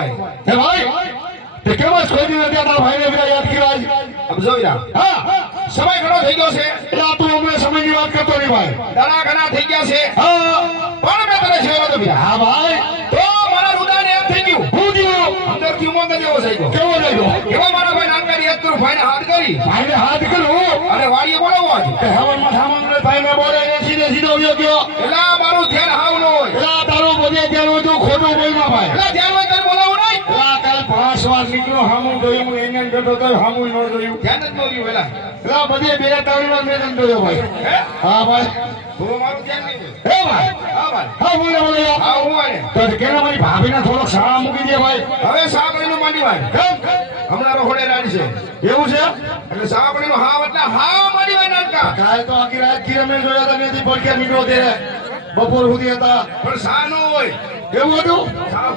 ભાઈ હે ભાઈ તે કેવા કોઈ દી નથી તારા ભાઈને વિના યાદ કર્યા અબ જોઈરા હા સમય ઘણો થઈ ગયો છે એટલે તું અમને સમયની વાત કરતો નહીં ભાઈ દાડા ઘણા થઈ ગયા છે હા પણ મેં તને છેડો તો બીરા હા ભાઈ તો મારા રુદાને એમ થઈ ગયું હું દીવો અંદરથી ઉમંગ જેવો થઈ ગયો કેવો લાગ્યો એવા મારા ભાઈ નાનકારી યાદ કરું ભાઈને હાથ કરી ભાઈને હાથ કરું અને વાડીએ બોલાવવા છે તે હવનમાં ઠામંગને ભાઈને બોલે ને સીધો ઉયો ગયો એલા મારું ધ્યાન હાવ ન હોય એલા તારું બધે ધ્યાન તો ખોટું બોલમાં ભાઈ એલા ધ્યાન હોય તને બોલાવું નહીં એલા કાલ 5 વાર નીકળ્યો હામું જોયું હું એંગન બેઠો તો હામું ન જોયું ધ્યાન જ ન રહ્યું એલા એલા બધે 2-3 વાર મેં જોયો ભાઈ હે હા ભાઈ તો મારું ધ્યાન નહીં હોય હે ભાઈ હા ભાઈ હા બોલે હા હું આને તો કેના મારી ભાભીને થોડોક શાળા મૂકી દે ભાઈ હવે સાંભળીનું માંડી ભાઈ કેમ હમણાં રોડે રાડ છે એવું છે એટલે સાંભળીનું હાવ એટલે હાવ માંડી ભાઈ નાનકા કાલ તો આખી રાત કી અમે જોયા હતા નથી પડકે નીકળો તે બપોર સુધી હતા પણ સા ન હોય એવું હતું સાવ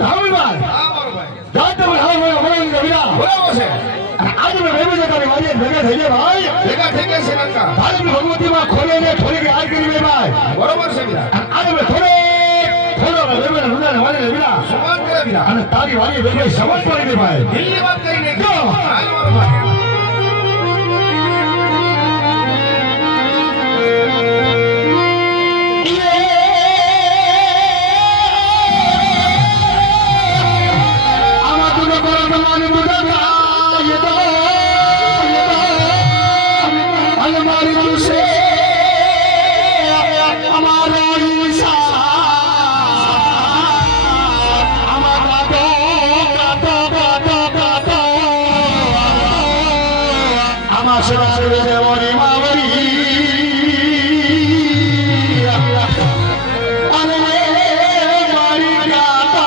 હામી ભાઈ હા મારો ભાઈ જાત તમે હાવ બોલો બોલો વિના બોલાવો છે આજે મેં ભેગો જતા મારી ભેગા થઈ ગયા ભાઈ ભેગા થઈ ગયા છે નાનકા આજે મેં ભગવતીમાં ખોલે ને થોડીક આજ કરી મેં ભાઈ બરોબર છે બીરા આજે મેં થોડો વેવેને રૂડાને વાળીને વિના સુવાન કરે બીરા અને તારી વાળી વેવે સમજ પડી ગઈ ભાઈ દિલ્હી વાત કરીને જો. હાલ મારો ભાઈ આમાં તું કરો તમારી મુદા અને મારી દુશે અમારા ઈશા અમારા ગાતો આમાં સરાર વેવરી માવરી અને મારી ગાતો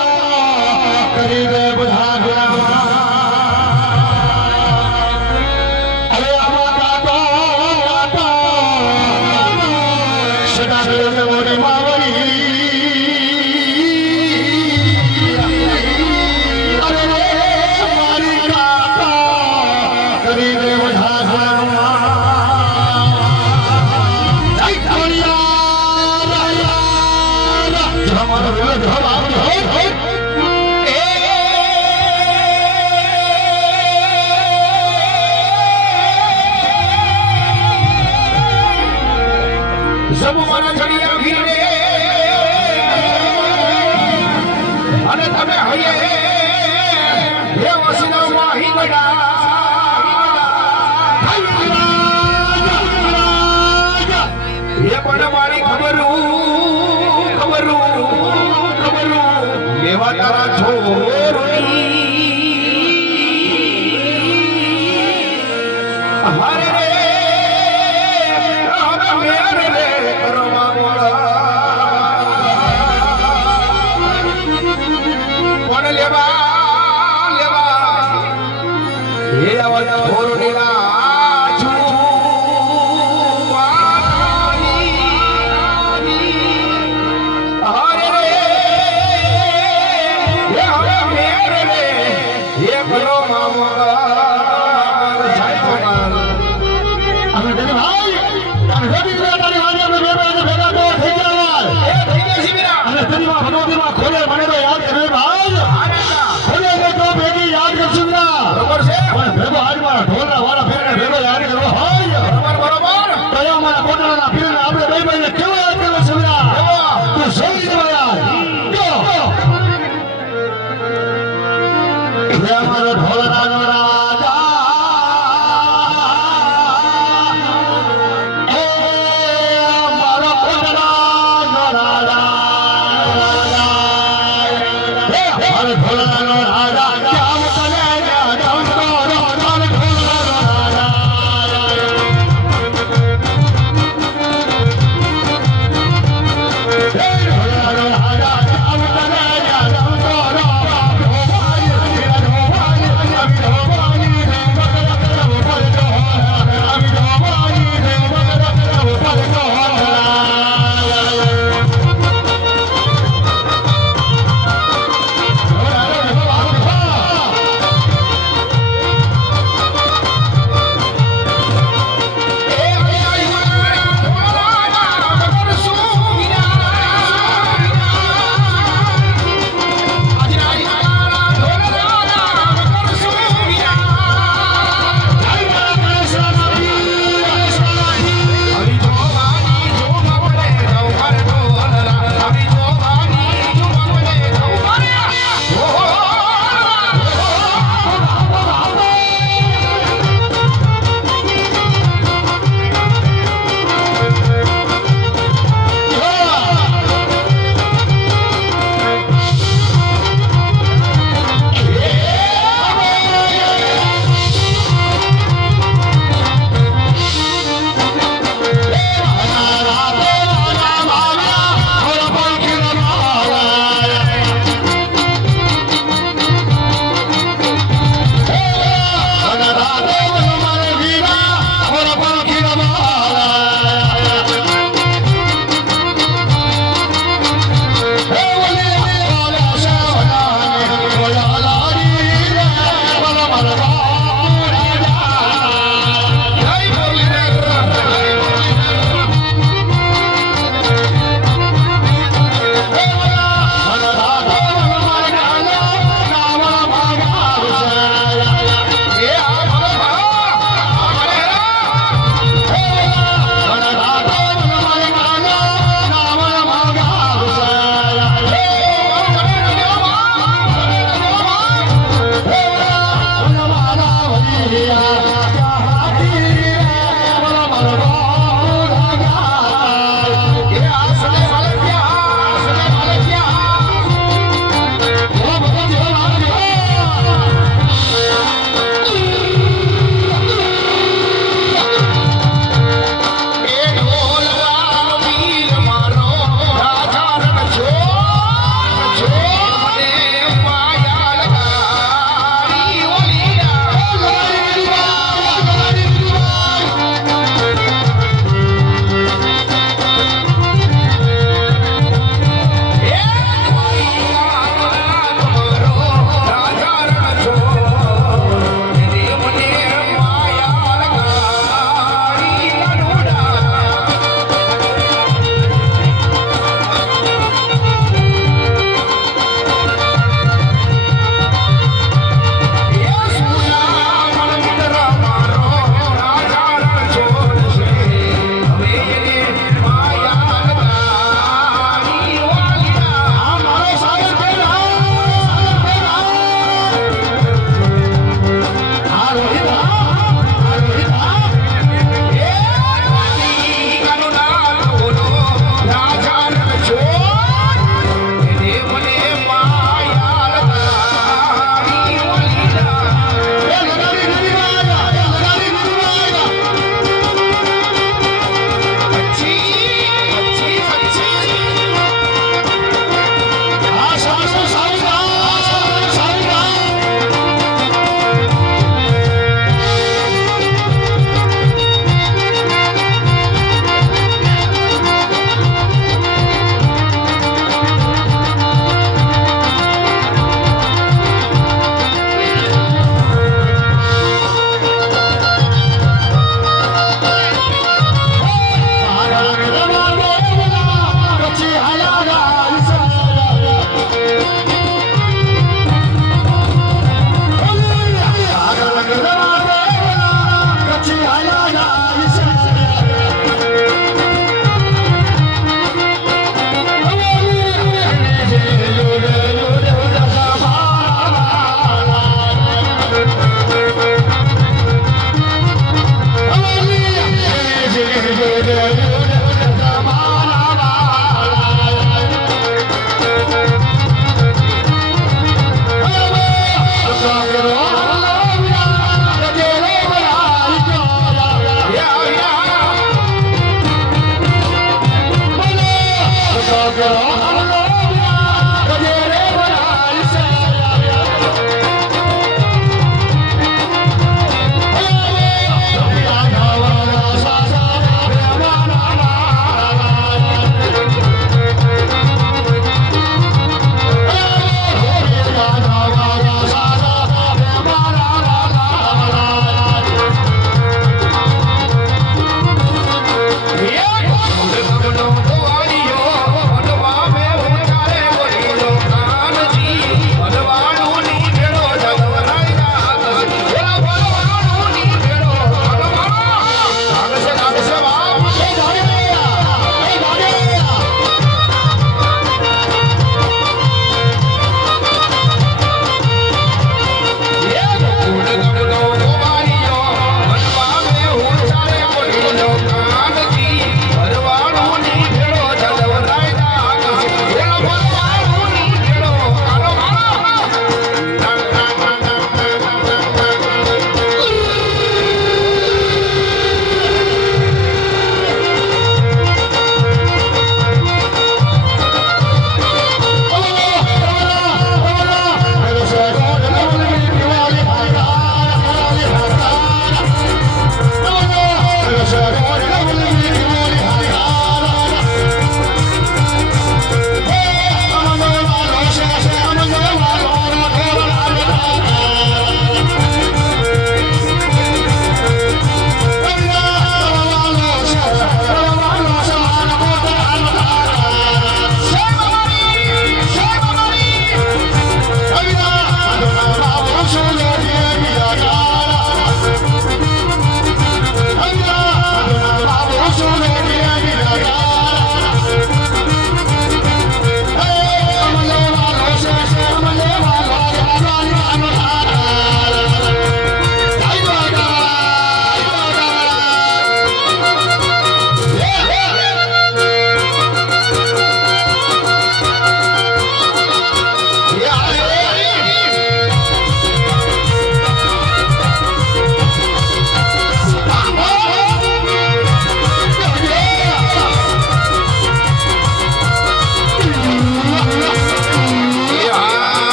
કરી દે બધા ગુનામાં અરે આમાં ગાતો સરાર વેવરી માવરી અરે મારી ગાતો કરી દે બધા ગુનામાં અમારો વેલો જવાબ આવજો સબુ મારા છડીયા ભીરે અને તમે હૈયે હે વસના માહી ગડા એ પણ મારી ખબરું લેવા તારા છોરોની હરે રે હવે મેરે રે કરવા કોણ લેવા એ આવા છોરોની રાજુ અમે તેને ભાઈ અને રોટી તારી વાળી આપણે ભેગા તો થઈ ગયા અને તેમાં ભગવતીમાં ખોલે મને તો યાદ કરે ભાઈ ખોલે ને તો ભેગી યાદ કરશું ના પણ ભેગો આજ મારા ઢોલના વાળા ફેરને ભેગો યાદ કરવો હોય કયા મારા પોતાના પીરને આપણે બે ભાઈને કેવો યાદ કરવો છે તું સોઈ દેવા યાદ હે અમારો ઢોલના રાજા એ અમારો પોતાના રાજા હે અમારો ઢોલના રાજા ક્યાં તને ડંકો ઢોલના રાજા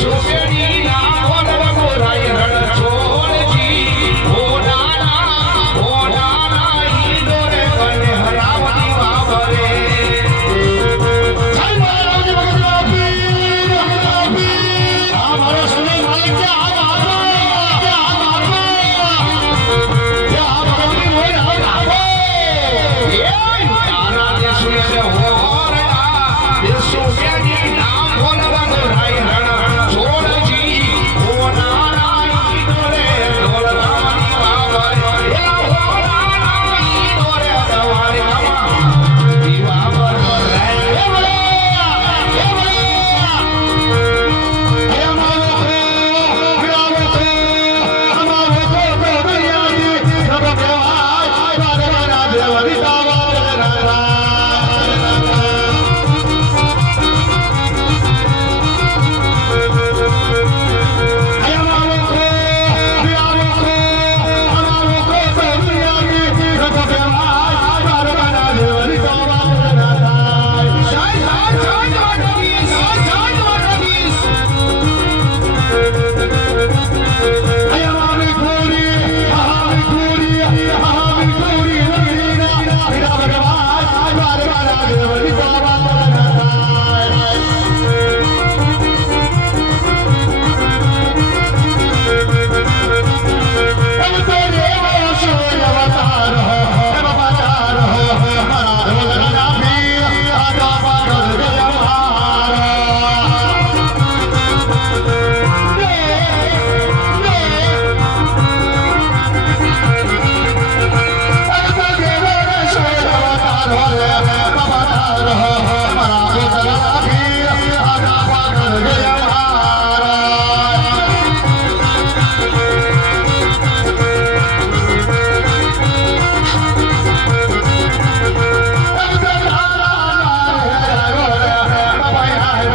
શોભેડી